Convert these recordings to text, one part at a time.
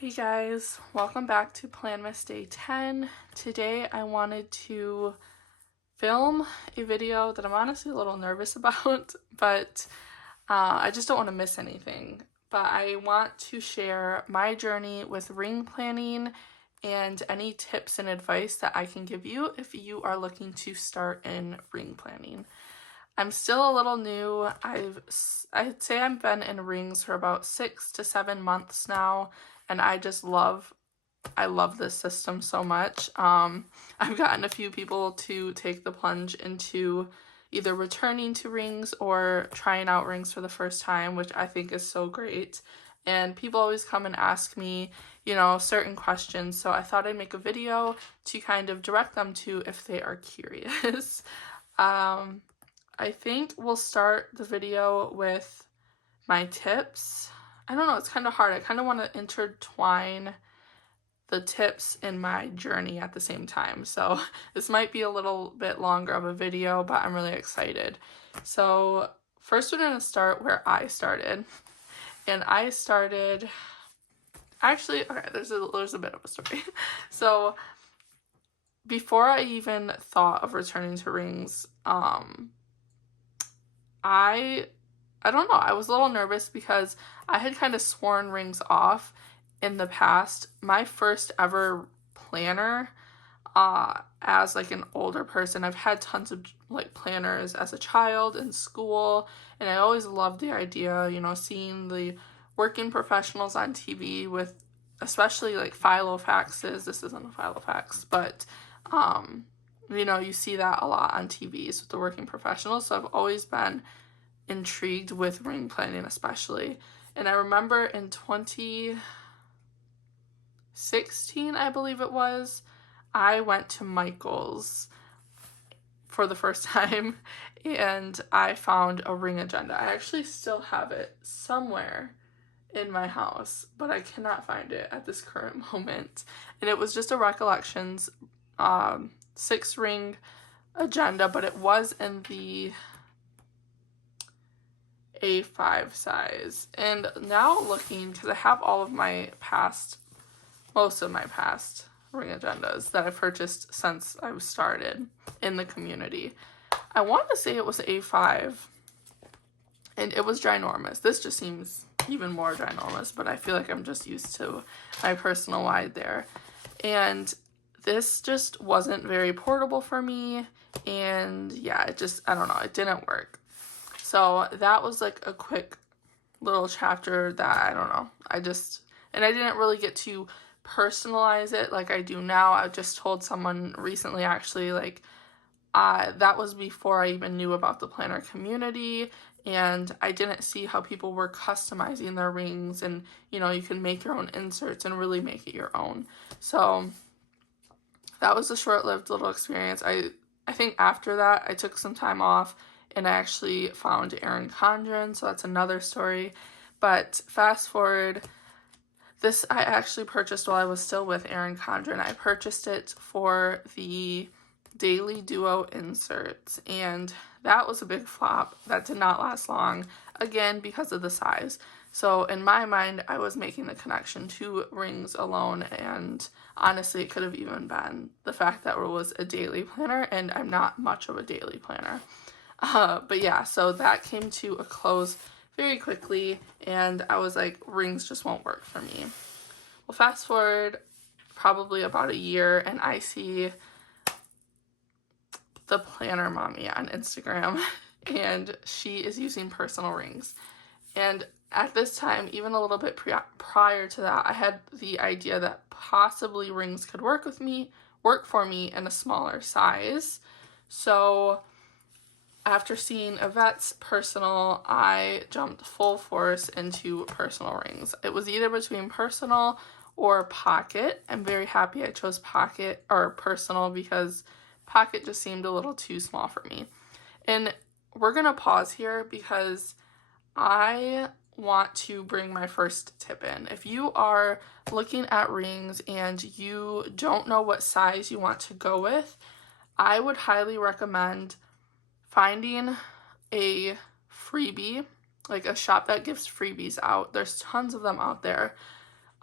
Hey guys, welcome back to Planmas Day 10. Today I wanted to film a video that I'm honestly a little nervous about, but I just don't want to miss anything. But I want to share my journey with ring planning and any tips and advice that I can give you if you are looking to start in ring planning. I'm still a little new. I'd say I've been in rings for about 6 to 7 months now, and I love this system so much. I've gotten a few people to take the plunge into either returning to rings or trying out rings for the first time, which I think is so great. And people always come and ask me, certain questions. So I thought I'd make a video to kind of direct them to if they are curious. I think we'll start the video with my tips. I don't know, it's kind of hard. I kind of want to intertwine the tips in my journey at the same time. So this might be a little bit longer of a video, but I'm really excited. So first we're going to start where I started. And I started, actually, okay, there's a bit of a story. So before I even thought of returning to rings, I don't know, I was a little nervous because I had kind of sworn rings off in the past. My first ever planner, as like an older person, I've had tons of like planners as a child in school, and I always loved the idea, seeing the working professionals on TV with especially like filofaxes. This isn't a filofax, but you see that a lot on TVs with the working professionals. So I've always been intrigued with ring planning especially. And I remember in 2016, I believe it was, I went to Michael's for the first time and I found a ring agenda. I actually still have it somewhere in my house, but I cannot find it at this current moment. And it was just a Recollections 6-ring agenda, but it was in the A5 size. And now looking, because I have all of my most of my past ring agendas that I've purchased since I started in the community, I want to say it was A5, and it was ginormous. This just seems even more ginormous, but I feel like I'm just used to my personal wide there. And this just wasn't very portable for me, and yeah, I don't know, it didn't work. So that was like a quick little chapter that I don't know. I didn't really get to personalize it like I do now. I just told someone recently, actually, like that was before I even knew about the planner community, and I didn't see how people were customizing their rings, and you can make your own inserts and really make it your own. So that was a short-lived little experience. I think after that I took some time off and I actually found Erin Condren, so that's another story. But fast forward, this I actually purchased while I was still with Erin Condren. I purchased it for the Daily Duo inserts, and that was a big flop. That did not last long, again, because of the size. So in my mind, I was making the connection to rings alone, and honestly, it could have even been the fact that it was a daily planner, and I'm not much of a daily planner. But yeah, so that came to a close very quickly, and I was like, rings just won't work for me. Well, fast forward probably about a year, and I see the Planner Mommy on Instagram, and she is using personal rings. And at this time, even a little bit prior to that, I had the idea that possibly rings could work for me in a smaller size. So after seeing Yvette's personal, I jumped full force into personal rings. It was either between personal or pocket. I'm very happy I chose pocket or personal because pocket just seemed a little too small for me. And we're going to pause here because I want to bring my first tip in. If you are looking at rings and you don't know what size you want to go with, I would highly recommend finding a freebie, like a shop that gives freebies out. There's tons of them out there.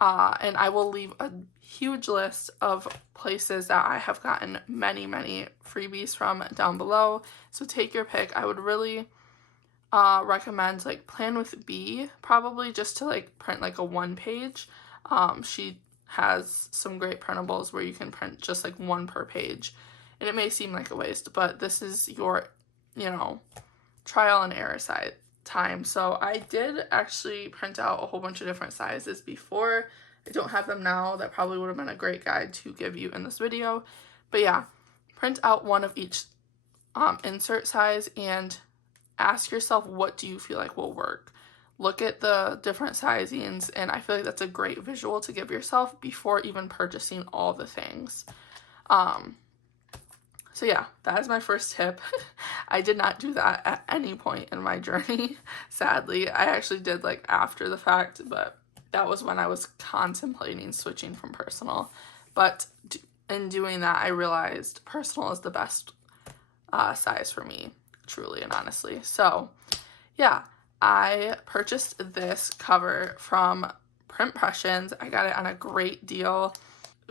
And I will leave a huge list of places that I have gotten many, many freebies from down below. So take your pick. I would really recommend like Plan with B, probably, just to like print like a 1-page. She has some great printables where you can print just like 1 per page, and it may seem like a waste, but this is your, you know, trial and error time. So I did actually print out a whole bunch of different sizes before. I don't have them now. That probably would have been a great guide to give you in this video. But yeah, print out 1 of each insert size and ask yourself, what do you feel like will work? Look at the different sizings, and I feel like that's a great visual to give yourself before even purchasing all the things. So yeah, that is my first tip. I did not do that at any point in my journey, sadly. I actually did like after the fact, but that was when I was contemplating switching from personal. But in doing that, I realized personal is the best size for me, truly and honestly. So yeah, I purchased this cover from Printpressions. I got it on a great deal.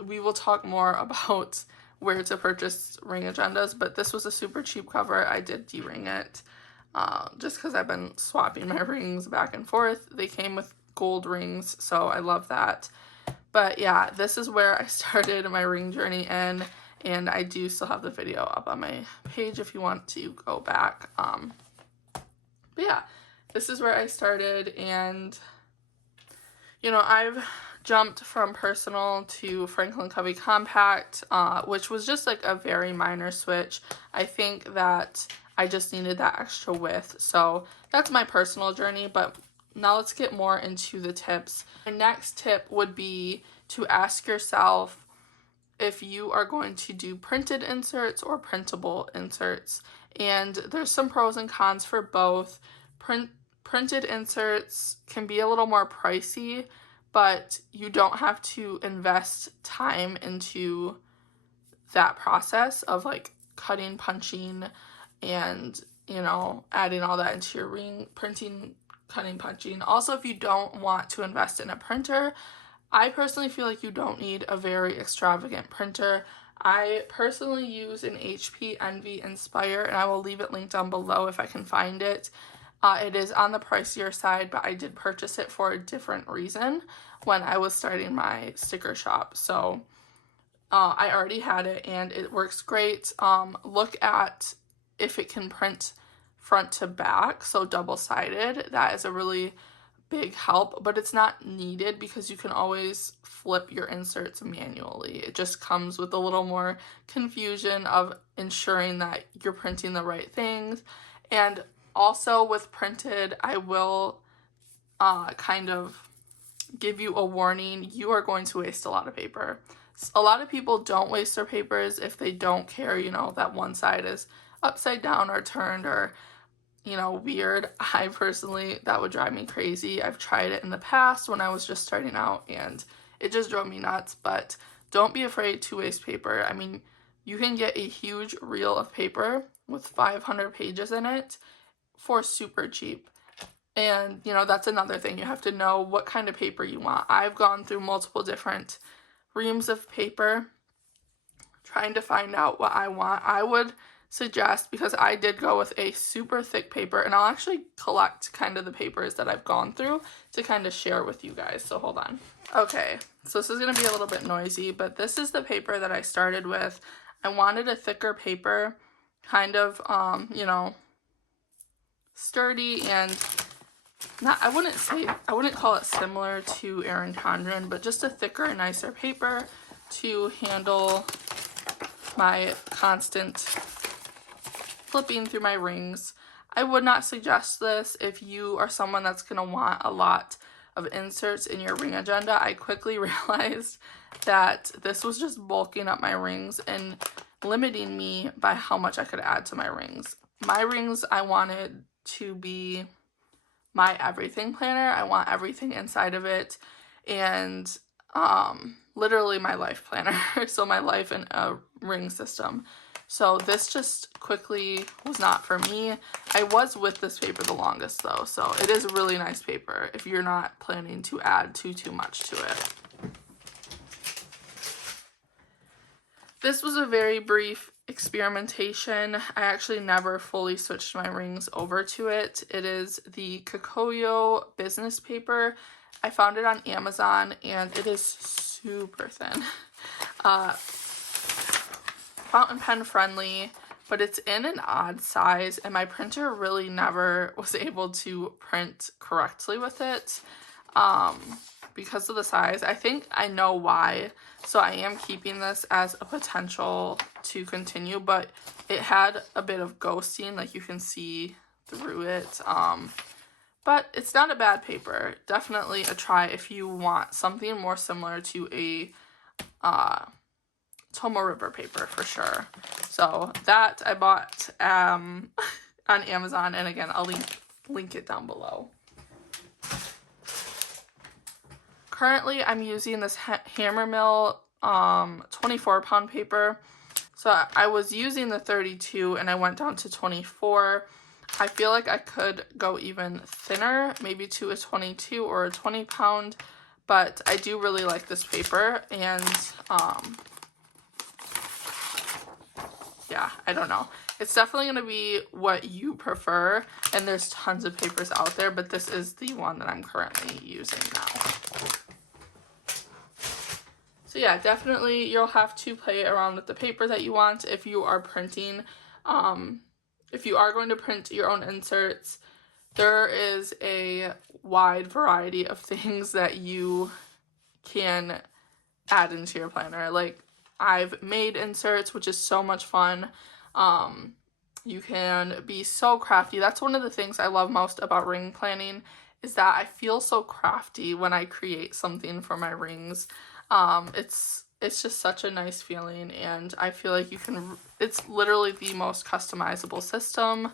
We will talk more about where to purchase ring agendas, but this was a super cheap cover. I did de-ring it just because I've been swapping my rings back and forth. They came with gold rings, so I love that. But yeah, this is where I started my ring journey in, and I do still have the video up on my page if you want to go back. But yeah, this is where I started, and you know, I've jumped from personal to Franklin Covey Compact, which was just like a very minor switch. I think that I just needed that extra width. So that's my personal journey, but now let's get more into the tips. My next tip would be to ask yourself if you are going to do printed inserts or printable inserts. And there's some pros and cons for both. Printed inserts can be a little more pricey, but you don't have to invest time into that process of like cutting, punching, and, you know, adding all that into your ring, printing, cutting, punching. Also, if you don't want to invest in a printer, I personally feel like you don't need a very extravagant printer. I personally use an HP Envy Inspire, and I will leave it linked down below if I can find it. It is on the pricier side, but I did purchase it for a different reason when I was starting my sticker shop. So I already had it, and it works great. Look at if it can print front to back, so double-sided. That is a really big help, but it's not needed because you can always flip your inserts manually. It just comes with a little more confusion of ensuring that you're printing the right things. And also with printed, I will kind of give you a warning. You are going to waste a lot of paper. A lot of people don't waste their papers if they don't care, you know, that one side is upside down or turned or, you know, weird. I personally, that would drive me crazy. I've tried it in the past when I was just starting out, and it just drove me nuts. But don't be afraid to waste paper. I mean, you can get a huge reel of paper with 500 pages in it for super cheap. And, you know, that's another thing. You have to know what kind of paper you want. I've gone through multiple different reams of paper trying to find out what I want. I would suggest, because I did go with a super thick paper, and I'll actually collect kind of the papers that I've gone through to kind of share with you guys. So hold on. Okay, so this is going to be a little bit noisy, but this is the paper that I started with. I wanted a thicker paper, kind of, you know, sturdy and not, I wouldn't call it similar to Erin Condren, but just a thicker, nicer paper to handle my constant flipping through my rings. I would not suggest this if you are someone that's going to want a lot of inserts in your ring agenda. I quickly realized that this was just bulking up my rings and limiting me by how much I could add to my rings. My rings, I wanted to be my everything planner. I want everything inside of it, and literally my life planner. So my life in a ring system. So this just quickly was not for me. I was with this paper the longest though, so it is a really nice paper if you're not planning to add too much to it. This was a very brief experimentation. I actually never fully switched my rings over to it. It is the XOXO business paper. I found it on Amazon and it is super thin. Fountain pen friendly, but it's in an odd size and my printer really never was able to print correctly with it because of the size. I think I know why, so I am keeping this as a potential to continue, but it had a bit of ghosting, like you can see through it, but it's not a bad paper. Definitely a try if you want something more similar to a Tomo River paper for sure. So that I bought on Amazon, and again I'll link it down below. Currently I'm using this Hammermill 24-pound paper. So I was using the 32 and I went down to 24. I feel like I could go even thinner, maybe to a 22 or a 20-pound, but I do really like this paper, and yeah, I don't know. It's definitely going to be what you prefer, and there's tons of papers out there, but this is the one that I'm currently using now. So yeah, definitely you'll have to play around with the paper that you want if you are printing. If you are going to print your own inserts, there is a wide variety of things that you can add into your planner. Like, I've made inserts, which is so much fun. You can be so crafty. That's one of the things I love most about ring planning, is that I feel so crafty when I create something for my rings. It's just such a nice feeling, and I feel like it's literally the most customizable system,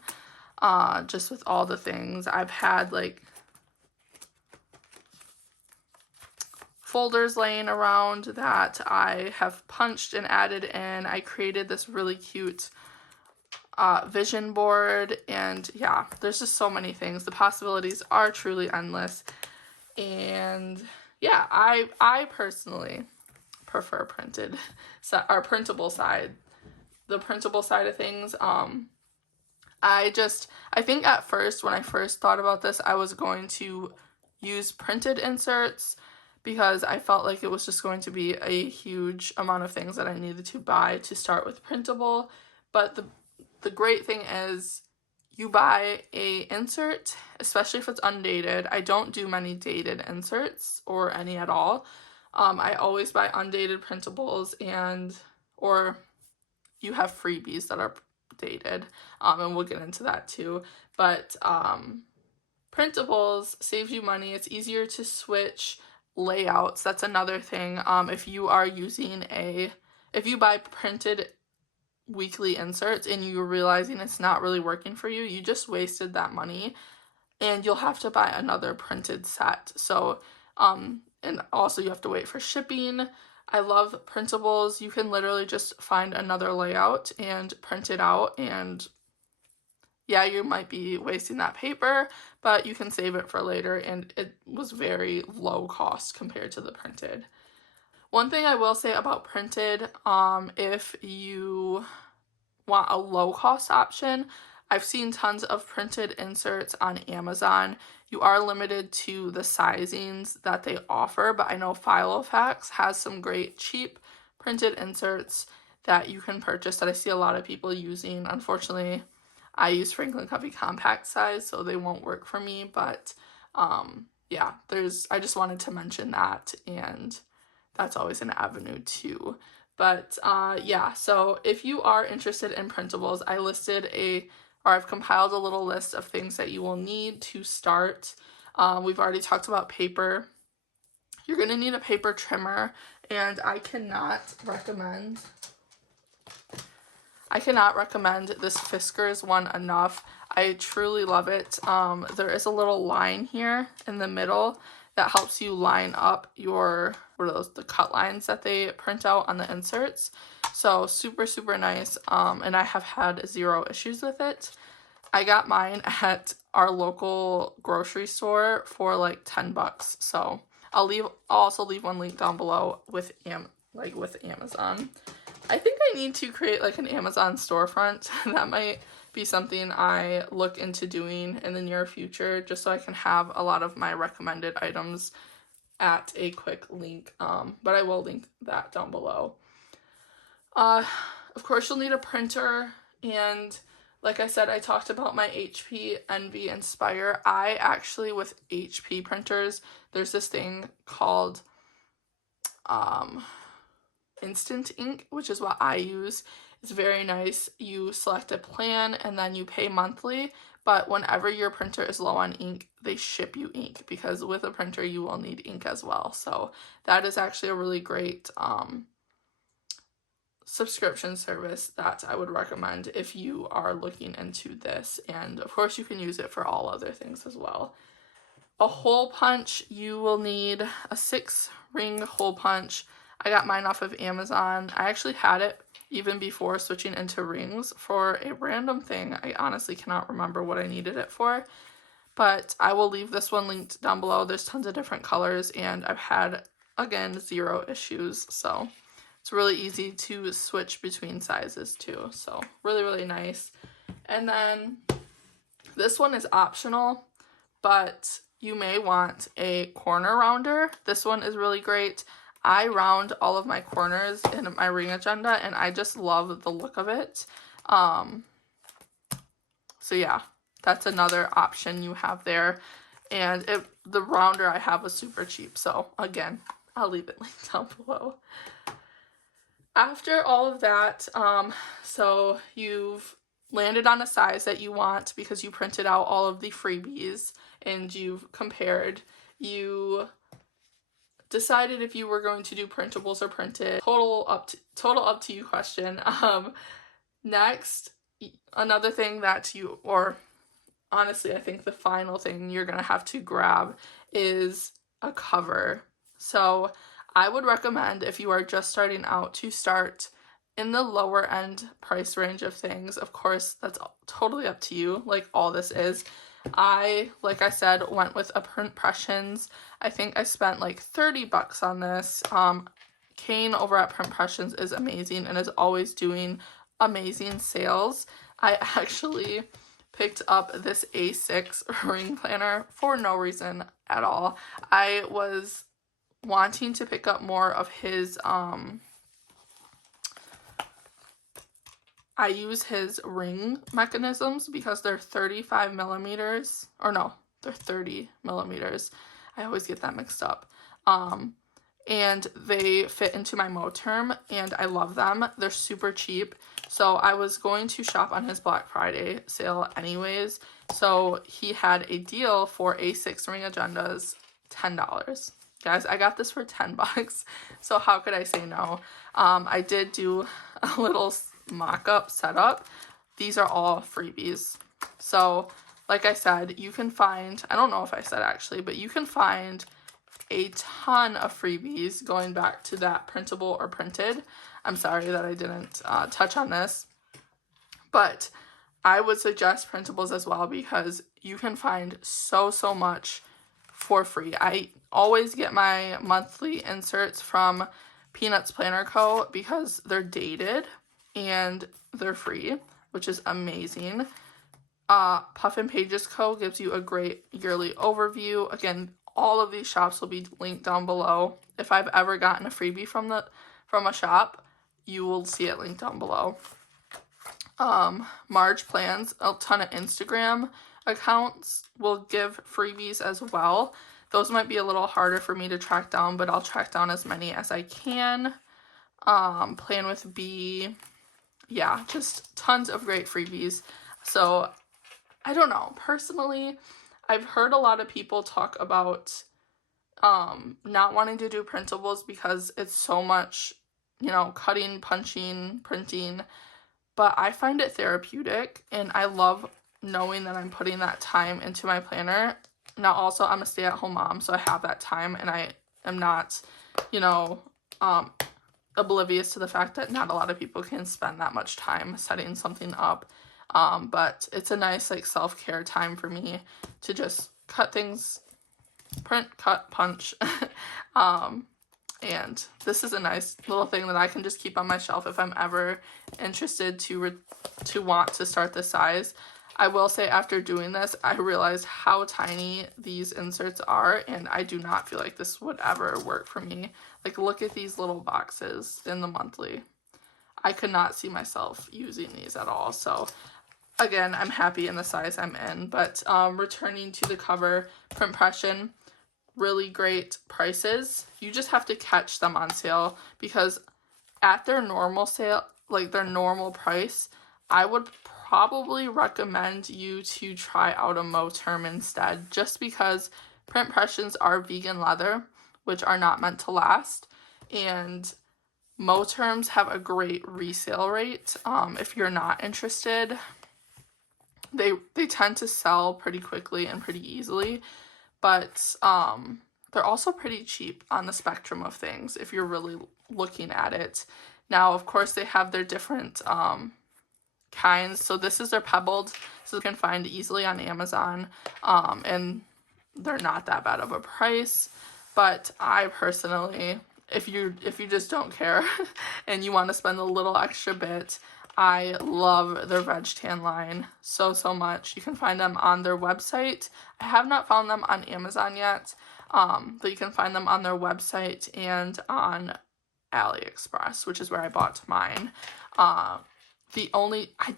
just with all the things. I've had like folders laying around that I have punched and added in. I created this really cute vision board, and yeah, there's just so many things. The possibilities are truly endless, and yeah, I personally prefer printed or printable side, the printable side of things. I think at first, when I first thought about this, I was going to use printed inserts because I felt like it was just going to be a huge amount of things that I needed to buy to start with printable. But the great thing is, you buy a insert, especially if it's undated. I don't do many dated inserts or any at all. I always buy undated printables, or you have freebies that are dated, and we'll get into that too. But printables saves you money. It's easier to switch layouts. That's another thing. If you buy printed weekly inserts and you're realizing it's not really working for you, you just wasted that money, and you'll have to buy another printed set. So and also you have to wait for shipping. I love printables. You can literally just find another layout and print it out, and yeah, you might be wasting that paper, but you can save it for later, and it was very low cost compared to the printed. One thing I will say about printed, if you want a low cost option, I've seen tons of printed inserts on Amazon. You are limited to the sizings that they offer, but I know Filofax has some great cheap printed inserts that you can purchase that I see a lot of people using. Unfortunately, I use Franklin Covey compact size, so they won't work for me, but yeah, I just wanted to mention that, and that's always an avenue too. But yeah, so if you are interested in printables, I've compiled a little list of things that you will need to start. We've already talked about paper. You're going to need a paper trimmer, and I cannot recommend this Fiskars one enough. I truly love it. There is a little line here in the middle that helps you line up the cut lines that they print out on the inserts. So super, super nice. And I have had 0 issues with it. I got mine at our local grocery store for like 10 bucks. So I'll also leave one link down below with Amazon. I think I need to create like an Amazon storefront. That might be something I look into doing in the near future, just so I can have a lot of my recommended items at a quick link. But I will link that down below. Of course, you'll need a printer, and like I said, I talked about my HP Envy Inspire. I actually, with HP printers, there's this thing called Instant Ink, which is what I use. It's very nice. You select a plan and then you pay monthly, but whenever your printer is low on ink, they ship you ink, because with a printer you will need ink as well. So that is actually a really great subscription service that I would recommend if you are looking into this. And of course you can use it for all other things as well. A hole punch, you will need a 6-ring hole punch. I got mine off of Amazon. I actually had it even before switching into rings for a random thing. I honestly cannot remember what I needed it for, but I will leave this one linked down below. There's tons of different colors, and I've had, again, 0 issues. So it's really easy to switch between sizes too. So really, really nice. And then this one is optional, but you may want a corner rounder. This one is really great. I round all of my corners in my ring agenda, and I just love the look of it. So yeah, that's another option you have there. And the rounder I have was super cheap. So again, I'll leave it linked down below. After all of that, so you've landed on a size that you want because you printed out all of the freebies and you've compared. You decided if you were going to do printables or printed. Total up to you question. Next, another thing that or honestly, I think the final thing you're gonna have to grab is a cover. So I would recommend, if you are just starting out, to start in the lower end price range of things. Of course, that's totally up to you, like all this is. Like I said, went with a Printpressions. I think I spent like 30 bucks on this. Kane over at Printpressions is amazing and is always doing amazing sales. I actually picked up this A6 ring planner for no reason at all. I was wanting to pick up more of his, I use his ring mechanisms because they're 35 millimeters, or no, they're 30 millimeters. I always get that mixed up. And they fit into my Moterm, and I love them. They're super cheap. So I was going to shop on his Black Friday sale anyways. So he had a deal for A6 ring agendas, $10. Guys, I got this for 10 bucks. So how could I say no? I did do a little mock-up setup. These are all freebies. So like I said, you can find, I don't know if I said actually, but you can find a ton of freebies going back to that printable or printed. I'm sorry that I didn't touch on this, but I would suggest printables as well because you can find so much for free. I always get my monthly inserts from Peanuts Planner Co. because they're dated and they're free, which is amazing. Puffin Pages Co. gives you a great yearly overview. Again, all of these shops will be linked down below. If I've ever gotten a freebie from a shop, you will see it linked down below. Marge Plans, a ton of Instagram accounts will give freebies as well. Those might be a little harder for me to track down, but I'll track down as many as I can. Plan with B. Yeah, just tons of great freebies. So, I don't know. Personally, I've heard a lot of people talk about not wanting to do printables because it's so much, cutting, punching, printing. But I find it therapeutic, and I love knowing that I'm putting that time into my planner. Now, also, I'm a stay-at-home mom, so I have that time, and I am not, oblivious to the fact that not a lot of people can spend that much time setting something up. But it's a nice like self-care time for me to just cut things, print, cut, punch. And this is a nice little thing that I can just keep on my shelf if I'm ever interested to want to start this size. I will say after doing this, I realized how tiny these inserts are, and I do not feel like this would ever work for me. Like, look at these little boxes in the monthly. I could not see myself using these at all. So again, I'm happy in the size I'm in. But returning to the cover, Printpression, really great prices. You just have to catch them on sale, because at their normal sale, like their normal price, I would probably recommend you to try out a Moterm instead, just because Printpressions are vegan leather, which are not meant to last, and Moterms have a great resale rate. If you're not interested, they tend to sell pretty quickly and pretty easily, but they're also pretty cheap on the spectrum of things if you're really looking at it. Now, of course, they have their different kinds. So this is their pebbled, so you can find easily on Amazon, and they're not that bad of a price. But I personally, if you just don't care and you want to spend a little extra bit, I love their veg tan line so much. You can find them on their website. I have not found them on Amazon yet, but you can find them on their website and on AliExpress, which is where I bought mine. I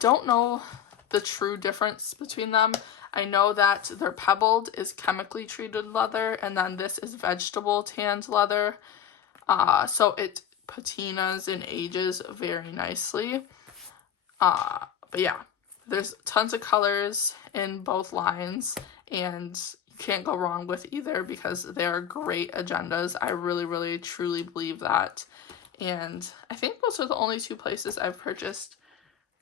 don't know the true difference between them. I know that their pebbled is chemically treated leather, and then this is vegetable tanned leather. So it patinas and ages very nicely. But yeah, there's tons of colors in both lines, and you can't go wrong with either because they're great agendas. I really truly believe that. And I think those are the only two places I've purchased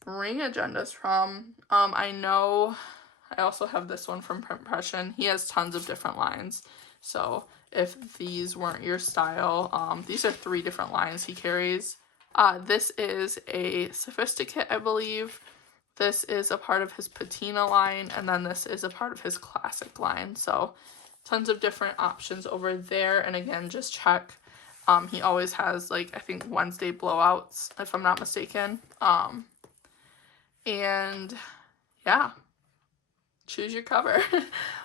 ring agendas from. I know I also have this one from Printpression. He has tons of different lines, so if these weren't your style, these are 3 different lines he carries. This is a Sophisticate, I believe. This is a part of his patina line, and then this is a part of his classic line. So tons of different options over there. And again, just check. He always has, like, I think Wednesday blowouts, if I'm not mistaken. And yeah, choose your cover.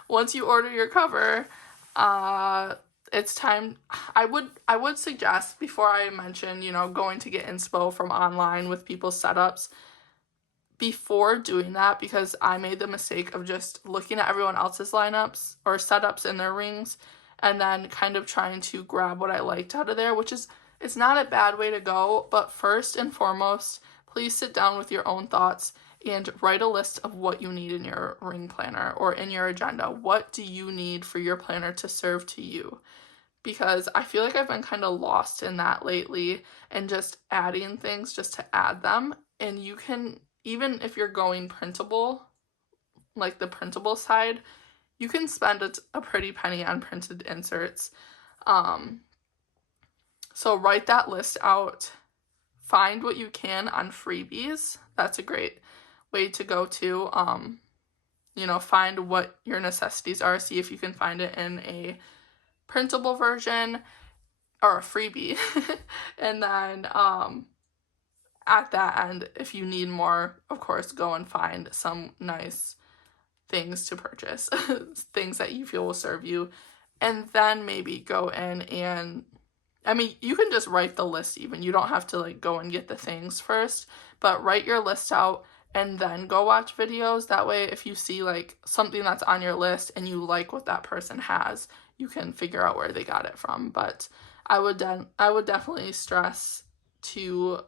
Once you order your cover, it's time. I would suggest, before I mention, going to get inspo from online with people's setups, before doing that, because I made the mistake of just looking at everyone else's lineups or setups in their rings and then kind of trying to grab what I liked out of there, which is, it's not a bad way to go, but first and foremost, please sit down with your own thoughts and write a list of what you need in your ring planner or in your agenda. What do you need for your planner to serve to you? Because I feel like I've been kind of lost in that lately and just adding things just to add them. And you can, even if you're going printable, like the printable side, you can spend a pretty penny on printed inserts. So write that list out. Find what you can on Freebies. That's a great way to go to. Find what your necessities are. See if you can find it in a printable version or a freebie. And then at that end, if you need more, of course, go and find some nice things to purchase, things that you feel will serve you. And then maybe go in and, you can just write the list even. You don't have to go and get the things first, but write your list out and then go watch videos. That way, if you see something that's on your list and you like what that person has, you can figure out where they got it from. But I would definitely stress to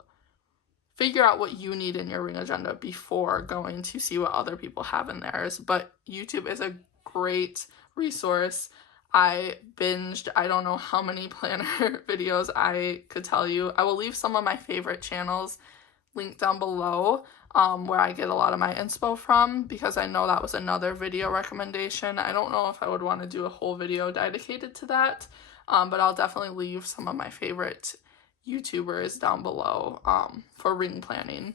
figure out what you need in your ring agenda before going to see what other people have in theirs. But YouTube is a great resource. I binged, I don't know how many planner videos I could tell you. I will leave some of my favorite channels linked down below, where I get a lot of my inspo from, because I know that was another video recommendation. I don't know if I would want to do a whole video dedicated to that, but I'll definitely leave some of my favorite YouTubers down below for ring planning,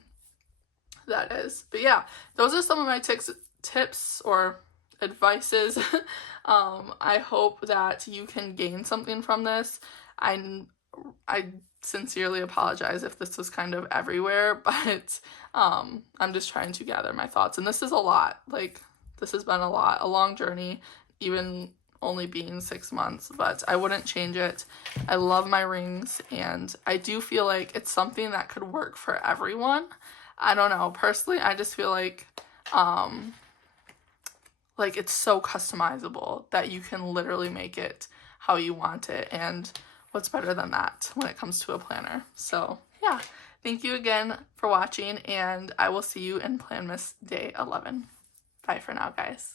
that is. But yeah, those are some of my tips or advices. I hope that you can gain something from this. I sincerely apologize if this was kind of everywhere, but I'm just trying to gather my thoughts. And this is a lot. Like, this has been a long journey, even only being 6 months, but I wouldn't change it. I love my rings, and I do feel like it's something that could work for everyone. I don't know. Personally, I just feel like it's so customizable that you can literally make it how you want it. And what's better than that when it comes to a planner? So yeah, thank you again for watching, and I will see you in Planmas Day 11. Bye for now, guys.